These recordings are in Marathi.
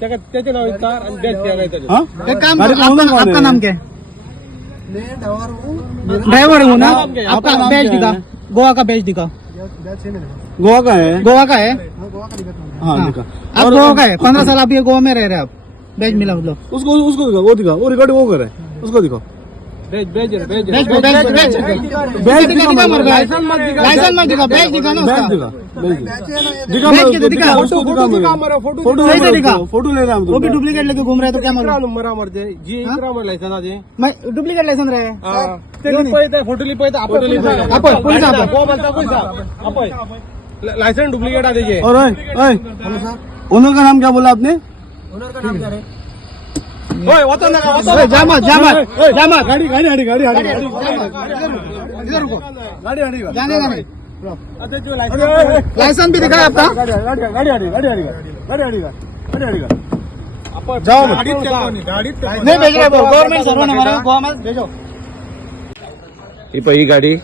त्याचे नाव कार आणि बॅच ठेवायचं. एक काम आपका नाम क्या है? ड्राइवर हूँ ना. आपका बैच दिखा, गोवा का बैच दिखा. गोवा का है? गोवा का है. हाँ दिखा. आप गोवा का है. 15 साल आप ये गोवा में रह रहे हैं. आप बैच मिला मतलब. उसको दिखा, वो दिखा, वो रिकॉर्डिंग वो करे, उसको दिखा. बैच दिखा लाइसेंस मत दिखा, बैच दिखा ना उसका. दिखा फोटो ले रहा हूँ. वो भी डुप्लीकेट लेके घूम रहे तो क्या मालूम. नंबर जी लायसन आहे मैं डुप्लीकेट लाइसेंस रहे. फोटो लिपायचं लायसन डुप्लीकेट आहे त्याचे. और ओनर का नाम क्या बोला आपने? जामत गाड़ी इधर रुको. गाड़ी जाने का नहीं. लाइसेंस भी दिखा आपका. जाओ नहीं भेज रहे गवर्नमेंट सर्व ने हमारे गोवा में भेजो. ही पहिली गाडी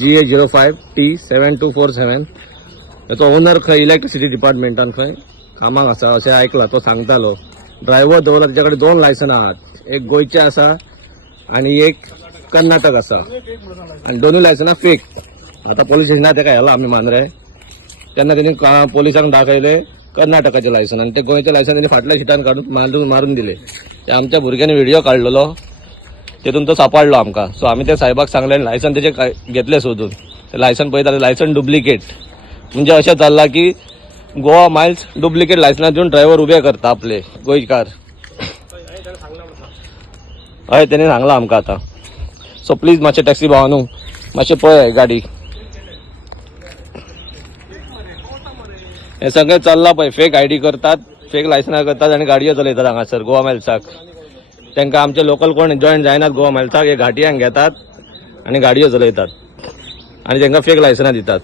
GA05T7247. तो ओनर खंय इलेक्ट्रिसिटी डिपार्टमेंटान खंय कामाक आसा अशें आयकलां. तो सांगतालो ड्रायव्हर दवरला त्याच्याकडे 2 लायसन आहात. एक गोयचे आसा आणि एक कर्नाटक आसा आणि दोन्ही लायसनां फेक. आता पोलीस स्टेशनात तेका येला आमी मांद्रे. तेन्ना तेणी पोलिसांक दाखयले कर्नाटकाचे लायसन आणि ते गोयचे लायसन त्यांनी फाटल्या शिटान काढून मारून दिले. ते आमच्या भुरग्यांनी व्हिडिओ काढलेलो तेतून तो सापडलो आमकां. सो आम्ही ते साहेबाक सांगले लायसन त्याचे घेतले शोधून. ते लायसन पळयताले लायसन डुप्लिकेट. म्हणजे अशें जाल्ला की गोवा मायल्स डुप्लिकेट लायसनां दिवन ड्रायव्हर उभे करता आपले गोंयकार. हय तेणी सांगला आमकां आतां. सो प्लीज मातशें टॅक्सी भावानू मातशें पळय गाडी. हे सगळें चल्लां पळय. फेक आयडी करतात, फेक लायसनां करतात आणि गाडयो चलयतात हांगासर गोवा मायल्साक. तांकां आमचे लोकल कोण जॉईन जायनात गोवा मायल्साक. हे घाटियांक घेतात आणि गाडयो चलयतात आणि तांकां फेक लायसनां दितात.